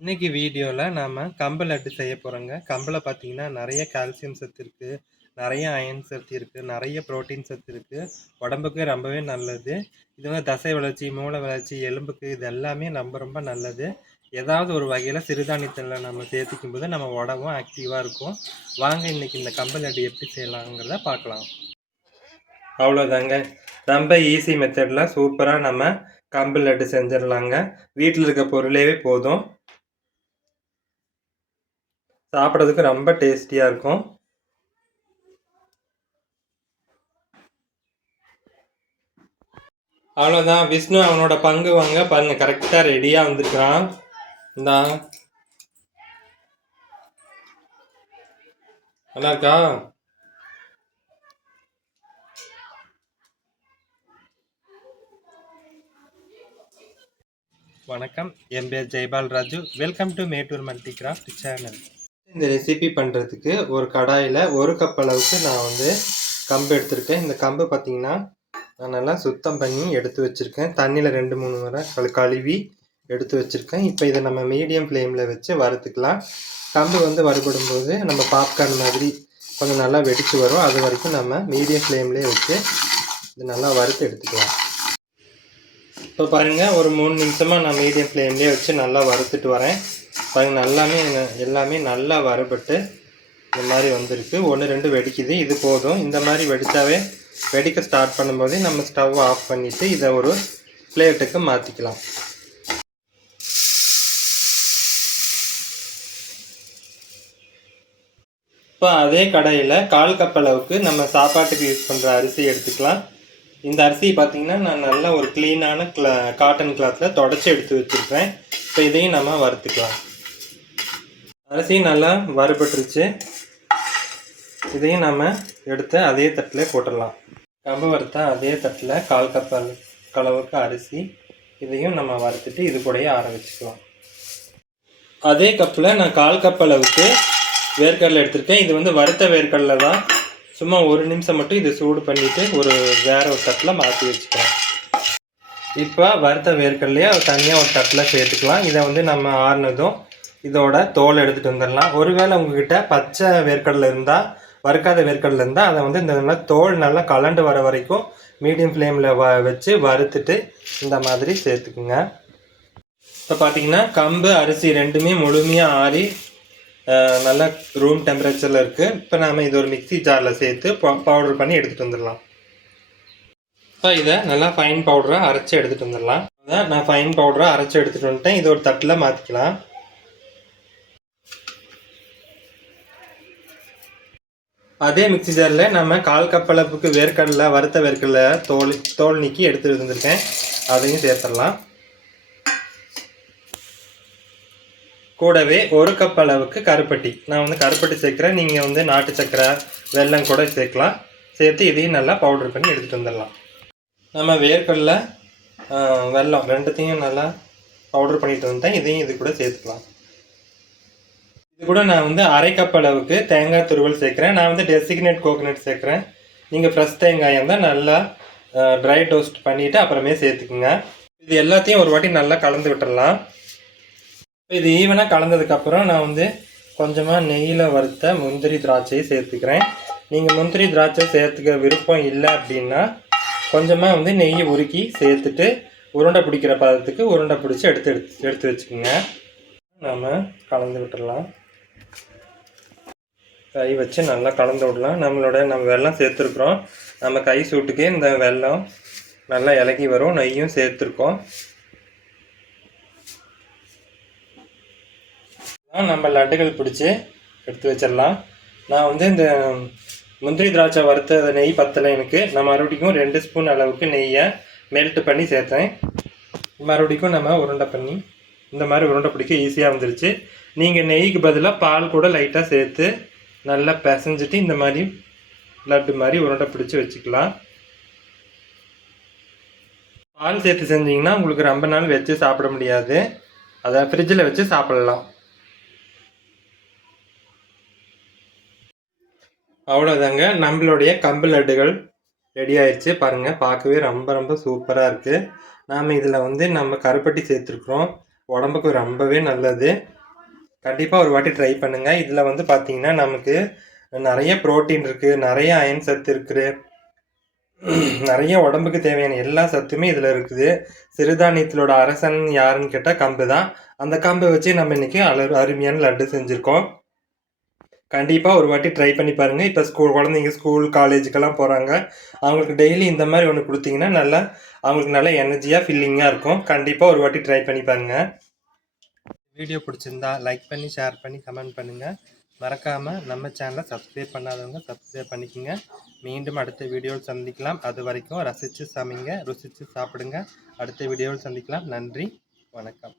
இன்னைக்கு வீடியோவில் நாம் கம்பு லட்டு செய்ய போகிறோங்க கம்பில் பார்த்தீங்கன்னா நிறைய கால்சியம் சத்து இருக்குது நிறைய அயன் சத்து இருக்குது நிறைய புரோட்டீன் சத்து இருக்குது உடம்புக்கு ரொம்பவே நல்லது. இது வந்து தசை வளர்ச்சி மூளை வளர்ச்சி எலும்புக்கு இது எல்லாமே ரொம்ப ரொம்ப நல்லது. ஏதாவது ஒரு வகையில் சிறுதானியத்தில் நம்ம சேர்த்துக்கும் போது நம்ம உடம்பும் ஆக்டிவாக இருக்கும். வாங்க இன்னைக்கு இந்த கம்பு லட்டு எப்படி செய்யலாங்கிறத பார்க்கலாம் அவ்வளோதாங்க ரொம்ப ஈஸி மெத்தடில் சூப்பராக நம்ம கம்பு லட்டு செஞ்சிடலாங்க. வீட்டில் இருக்க பொருளே போதும். சாப்பிட்றதுக்கு ரொம்ப டேஸ்டியாக இருக்கும். அவ்வளோதான் விஷ்ணு அவனோட பங்கு வாங்க பாருங்க. கரெக்டாக ரெடியாக வந்திருக்கிறான் இந்தா. நல்லா இருக்கா? வணக்கம். என் பேர் Jaipal Raju. Welcome to Mettur multi craft channel இந்த ரெசிபி பண்ணுறதுக்கு ஒரு கடாயில் ஒரு கப் அளவுக்கு நான் வந்து கம்பு எடுத்திருக்கேன். இந்த கம்பு பார்த்தீங்கன்னா நான் நல்லா சுத்தம் பண்ணி எடுத்து வச்சுருக்கேன். தண்ணியில் ரெண்டு மூணு முறை கழு கழுவி எடுத்து வச்சுருக்கேன். இப்போ இதை நம்ம மீடியம் ஃப்ளேமில் வச்சு வறுத்துக்கலாம். கம்பு வந்து வறுபடும் போது நம்ம பாப்கார்ன் மாதிரி கொஞ்சம் நல்லா வெடித்து வரும். அது வரைக்கும் நம்ம மீடியம் ஃப்ளேம்லேயே வச்சு இது நல்லா வறுத்து எடுத்துக்கலாம். இப்போ பாருங்கள் ஒரு மூணு நிமிஷமாக நான் மீடியம் ஃப்ளேம்லேயே வச்சு நல்லா வறுத்துட்டு வரேன். பாருங்க நல்லாமே எல்லாமே நல்லா வறுபட்டு இந்த மாதிரி வந்திருக்கு. ஒன்று ரெண்டு வெடிக்குது. இது போதும். இந்த மாதிரி வெடித்தாவே வெடிக்க ஸ்டார்ட் பண்ணும்போதே நம்ம ஸ்டவ் ஆஃப் பண்ணிவிட்டு இதை ஒரு பிளேட்டுக்கு மாற்றிக்கலாம் இப்போ அதே கடையில் கால் கப் அளவுக்கு நம்ம சாப்பாட்டுக்கு யூஸ் பண்ணுற அரிசி எடுத்துக்கலாம். இந்த அரிசி பார்த்தீங்கன்னா நான் நல்ல ஒரு க்ளீனான கிளா காட்டன் கிளாத்தில் தொடச்சி எடுத்து வச்சுருக்கேன் இப்போ இதையும் நம்ம வறுத்துக்கலாம். அரிசி நல்லா வறுபட்டுருச்சு. இதையும் நம்ம எடுத்து அதே தட்டில் போட்டுடலாம். கம்பு வறுத்த அதே தட்டில் கால் கப் அளவுக்கு அரிசி இதையும் நம்ம வறுத்துட்டு இது கூடயே ஆற வச்சுக்கலாம். அதே கப்பில் நான் கால் கப் அளவுக்கு வேர்க்கடலை எடுத்திருக்கேன். இது வந்து வறுத்த வேர்க்கடலை தான். சும்மா ஒரு நிமிஷம் மட்டும் இதை சூடு பண்ணிவிட்டு ஒரு வேறு ஒரு தட்டில் மாற்றி வச்சுக்கிறேன் இப்போ வறுத்த வேர்க்கடலையே தனியாக ஒரு தட்டில் சேர்த்துக்கலாம். இதை வந்து நம்ம ஆறுனதும் இதோட தோல் எடுத்துகிட்டு வந்துடலாம். ஒருவேளை உங்ககிட்ட பச்சை வேர்க்கடலை இருந்தால் வறுக்காத வேர்க்கடலை இருந்தால் அதை வந்து இந்த நல்லா தோல் நல்லா கலண்டு வர வரைக்கும் மீடியம் ஃப்ளேமில் வ வச்சு வறுத்துட்டு இந்த மாதிரி சேர்த்துக்குங்க. இப்போ பார்த்தீங்கன்னா கம்பு அரிசி ரெண்டுமே முழுமையாக ஆறி நல்லா ரூம் டெம்பரேச்சரில் இருக்குது இப்போ நாம் இது ஒரு மிக்ஸி ஜாரில் சேர்த்து பவுடர் பண்ணி எடுத்துகிட்டு வந்துடலாம். இப்போ இதை நல்லா ஃபைன் பவுடராக அரைச்சி எடுத்துகிட்டு வந்துடலாம். நான் ஃபைன் பவுடராக அரைச்சி எடுத்துகிட்டு வந்துட்டேன். இது ஒரு தட்டில் மாற்றிக்கலாம் அதே மிக்ஸி ஜாரில் நம்ம கால் கப் அளவுக்கு வேர்க்கடலை வறுத்த வேர்க்கடலை தோல் தோல் நீக்கி எடுத்து வந்திருக்கேன். அதையும் சேர்த்துடலாம். கூடவே ஒரு கப் அளவுக்கு கருப்பட்டி. நான் வந்து கருப்பட்டி சேர்க்குறேன். நீங்கள் வந்து நாட்டு சக்கரை வெல்லம் கூட சேர்க்கலாம். சேர்த்து இதையும் நல்லா பவுடர் பண்ணி எடுத்துகிட்டு வந்துடலாம். நம்ம வேர்க்கடலை வெல்லம் ரெண்டுத்தையும் நல்லா பவுடர் பண்ணிட்டு வந்தேன் இதையும் இது கூட சேர்த்துக்கலாம். இது கூட நான் வந்து அரை கப் அளவுக்கு தேங்காய் துருவல் சேர்க்குறேன். நான் வந்து டெசிக்னேட் கோகோனட் சேர்க்குறேன். நீங்கள் ஃப்ரெஷ் தேங்காய் தான் நல்லா ட்ரை டோஸ்ட் பண்ணிவிட்டு அப்புறமே சேர்த்துக்குங்க. இது எல்லாத்தையும் ஒரு வாட்டி நல்லா கலந்து விட்டுடலாம் இது ஈவனாக கலந்ததுக்கப்புறம் நான் வந்து கொஞ்சமாக நெய்யில் வறுத்த முந்திரி திராட்சையை சேர்த்துக்கிறேன். நீங்கள் முந்திரி திராட்சை சேர்த்துக்க விருப்பம் இல்லை அப்படின்னா கொஞ்சமாக வந்து நெய்யை உருக்கி சேர்த்துட்டு உருண்டை பிடிக்கிற பதத்துக்கு உருண்டை பிடிச்சி எடுத்து எடுத்து எடுத்து வச்சுக்கோங்க. நம்ம கலந்து விட்டுடலாம் கை வச்சு நல்லா கலந்து விடலாம். நம்மளோட நம்ம வெல்லம் சேர்த்துருக்குறோம். நம்ம கை சூட்டுக்கே இந்த வெல்லம் நல்லா இலகி வரும். நெய்யும் சேர்த்துருக்கோம். நம்ம லட்டுகள் பிடிச்சி எடுத்து வச்சிடலாம். நான் வந்து இந்த முந்திரி திராட்சை வறுத்த நெய் பத்தலை எனக்கு. நான் மறுபடியும் ரெண்டு ஸ்பூன் அளவுக்கு நெய்யை மெல்ட் பண்ணி சேர்த்தேன். மறுபடியும் நம்ம உருண்டை பண்ணி இந்த மாதிரி உருண்டை பிடிக்க ஈஸியாக வந்துருச்சு. நீங்கள் நெய்க்கு பதிலாக பால் கூட லைட்டாக சேர்த்து நல்லா பிசைஞ்சிட்டு இந்த மாதிரி லட்டு மாதிரி உருண்டை பிடிச்சி வச்சுக்கலாம். பால் சேர்த்து செஞ்சிங்கன்னா உங்களுக்கு ரொம்ப நாள் வச்சு சாப்பிட முடியாது. அதை ஃப்ரிட்ஜில் வச்சு சாப்பிடலாம். அவ்வளோதாங்க நம்மளுடைய கம்பு லட்டுகள் ரெடி ஆயிடுச்சு பாருங்கள் பார்க்கவே ரொம்ப ரொம்ப சூப்பராக இருக்குது நாம் இதில் வந்து நம்ம கருப்பட்டி சேர்த்துருக்குறோம். உடம்புக்கு ரொம்பவே நல்லது. கண்டிப்பாக ஒரு வாட்டி ட்ரை பண்ணுங்கள் இதில் வந்து பார்த்தீங்கன்னா நமக்கு நிறைய ப்ரோட்டீன் இருக்குது நிறைய அயன் சத்து இருக்குது. நிறைய உடம்புக்கு தேவையான எல்லா சத்துமே இதில் இருக்குது. சிறுதானியத்திலோட அரசன் யாருன்னு கேட்டால் கம்பு தான். அந்த கம்பை வச்சு நம்ம இன்றைக்கி அலர் அருமையான லட்டு செஞ்சுருக்கோம். கண்டிப்பாக ஒரு வாட்டி ட்ரை பண்ணி பாருங்கள் இப்போ ஸ்கூல் குழந்தைங்க ஸ்கூல் காலேஜுக்கெல்லாம் போகிறாங்க அவங்களுக்கு டெய்லி இந்த மாதிரி ஒன்று கொடுத்தீங்கன்னா நல்லா அவங்களுக்கு நல்ல எனர்ஜியாக ஃபில்லிங்காக இருக்கும். கண்டிப்பாக ஒரு வாட்டி ட்ரை பண்ணி பாருங்கள் வீடியோ பிடிச்சிருந்தா லைக் பண்ணி ஷேர் பண்ணி கமெண்ட் பண்ணுங்கள் மறக்காமல் நம்ம சேனலை சப்ஸ்கிரைப் பண்ணாதவங்க சப்ஸ்கிரைப் பண்ணிக்கோங்க. மீண்டும் அடுத்த வீடியோவில் சந்திக்கலாம். அது வரைக்கும் ரசித்து சமைங்க ருசித்து சாப்பிடுங்க. அடுத்த வீடியோவில் சந்திக்கலாம். நன்றி வணக்கம்.